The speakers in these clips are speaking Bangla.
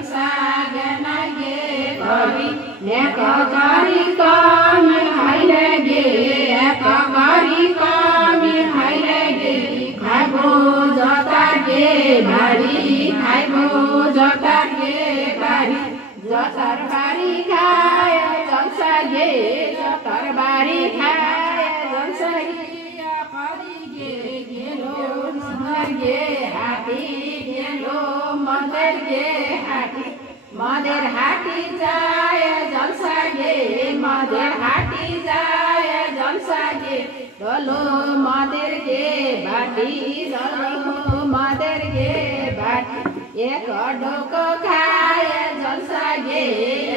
জলসা জ্ঞান গে করি এক করি কমি খাইলে গে এক করি কমি খাইলে গে খাইব যতার গে বাড়ি খাইব যতার গে বাড়ি যতার বাড়ি খায় জলসা গে যতার বাড়ি খায় জলসা গিয়া করি গে গেল গে হাতি গেল মদের গে হাতি মদের হাটি যায় জলসা গে মদের হাটি যায় জলসা গে দলো মদের গে বাটি দলো মদের গে বাটি এক ডোক খায় জলসা গে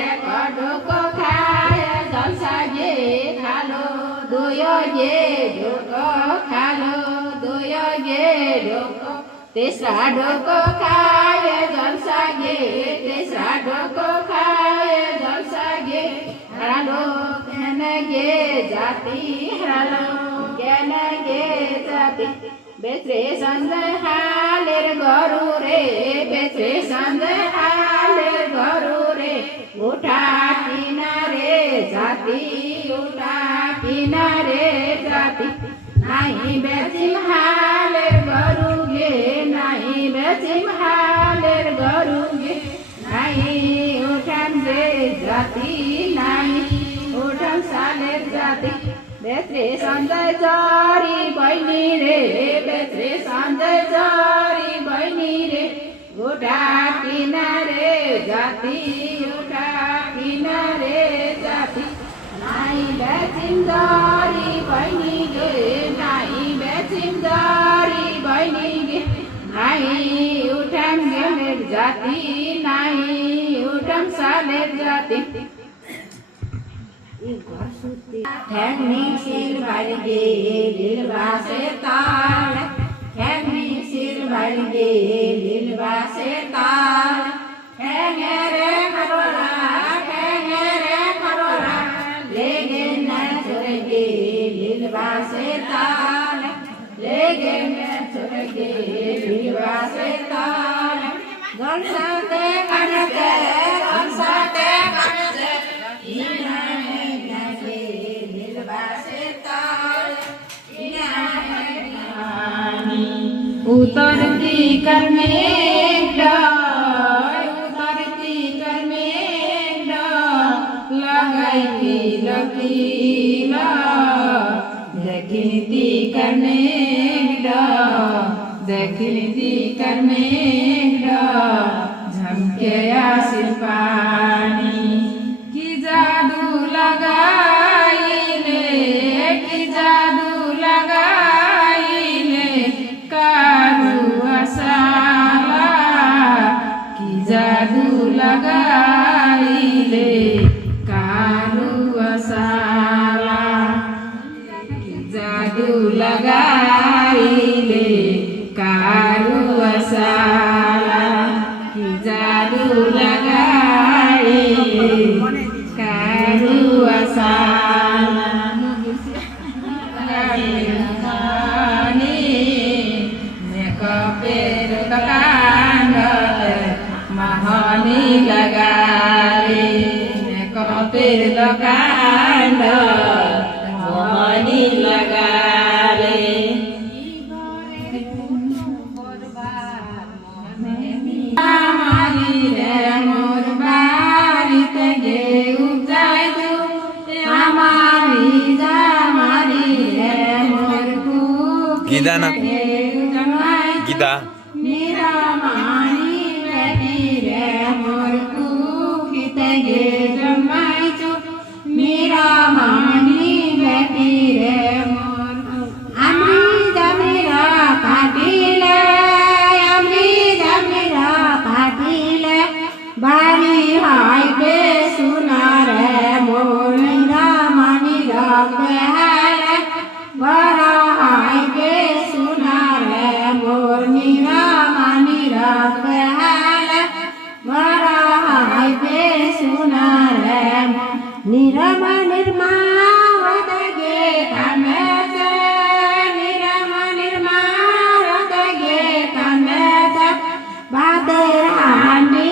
এক ডোক খায় জলসা গে খালো দুই গে ডোক খালো দুই গে ডোক তেসরা ডোক খায় জলসা গে তেসরা ডোক খায় জলসা গে হারালো কেন গে জাতি হারালো কেন গে জাতি বেচরে সঞ্জয় হালের গরু রে বেচরে সঞ্জয় হালের গরু রে উঠা কিনারে জাতি উঠা কিনারে জাতি নাই বেচিম হালের গরু গে নাই বেচিম হালের গরু গে নাই উঠান গে জাতি নাই উঠান সালের জাতি বেচরে সঞ্জয় জরি বইনি রে বেচরে সঞ্জয় জরি বইনি রে উঠা কিনারে জাতি উঠা কিনারে জাতি নাই বেচিম জরি বইনি গে নাই বেচিম জরি বইনি গে নাই উঠাম গেলের জাতি নাই উঠাম সালের জাতি ঠ্যাংনি শির বাড়ি গে লীলবাসে তাল ঠ্যাংনি শির বাড়ি গে লীলবাসে তাল ঠ্যাঙে রে খরোরা ঠ্যাঙে রে খরোরা লেগে না চলে গে লীলবাসে তাল লেগে না চলে গে লীলবাসে তাল জলসাতে কানতে জলসাতে কানতে उतरती कर में उतरती कर में लगाई की लकीला देखती करने देखती कर में झमके आसिर पानी की जादू लगाई ले की जादू लगाई ले कारू असाला की जादू लगाई ले कारू असाला की जादू लगाई ले कारू असाला की जादू लगाई ले कारू असाला महानी लगाले कपेर लगांड महानी लगाले हमारी रे मोर बारी ते उपजाय तू हमारी जामारी रे मोर को गीता ना गीता मेरा मानी बेटी रे मोर कुखित गे जमाई चो मेरा मानी बेटी रे मोर आमी जमीरा पाटिले आमी जमीरा पाटिले बारी हाय पे सुना रे मोर मेरा मानी रखे है बड़ा हाय पे सुना रे मोर मेरा मानी रखे है बड़ा हाय पे सुना रे निरमा निर्मा गे कामे से निरमा निर्मा गे कामे से बादर हांडी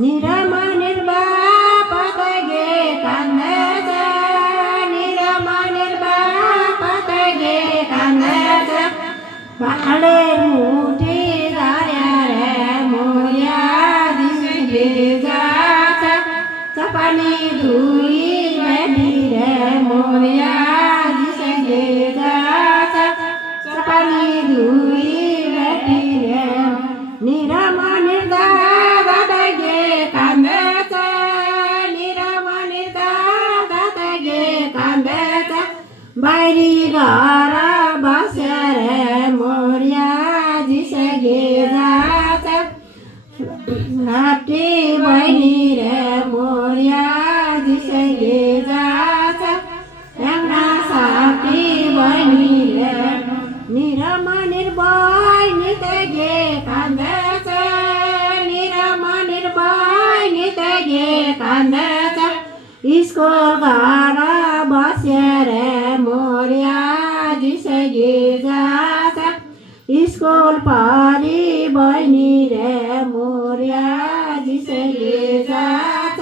निरम निर्वापत गे कान्दछ निरम निर्वापत गे कान्दछ भाँडे मुठी धरेर मोर्या दिसगे जाछ चपानी धुली भेटेर मोर्या दिसगे जाछ चपानी धुली भेटेर निरम निर्धात गे कान्दछ निरम निर्धात गे कान्दछ बाहिरी घर बसेर मोर्या जिसगे जाछ हाप्टी बहिनी रे मोर्या जिसगे जाछ एउटा साप्टी बहिनी रे निरम निर्भय नित गे कान्दछ निरम निर्भय नित गे कान्दछ स्कुल घर बसेर मोर्या जिसगे जाछ स्कुल पढी बहिनी रे मोर्या जिसगे जाछ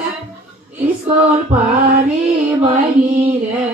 स्कुल पढी बहिनी रे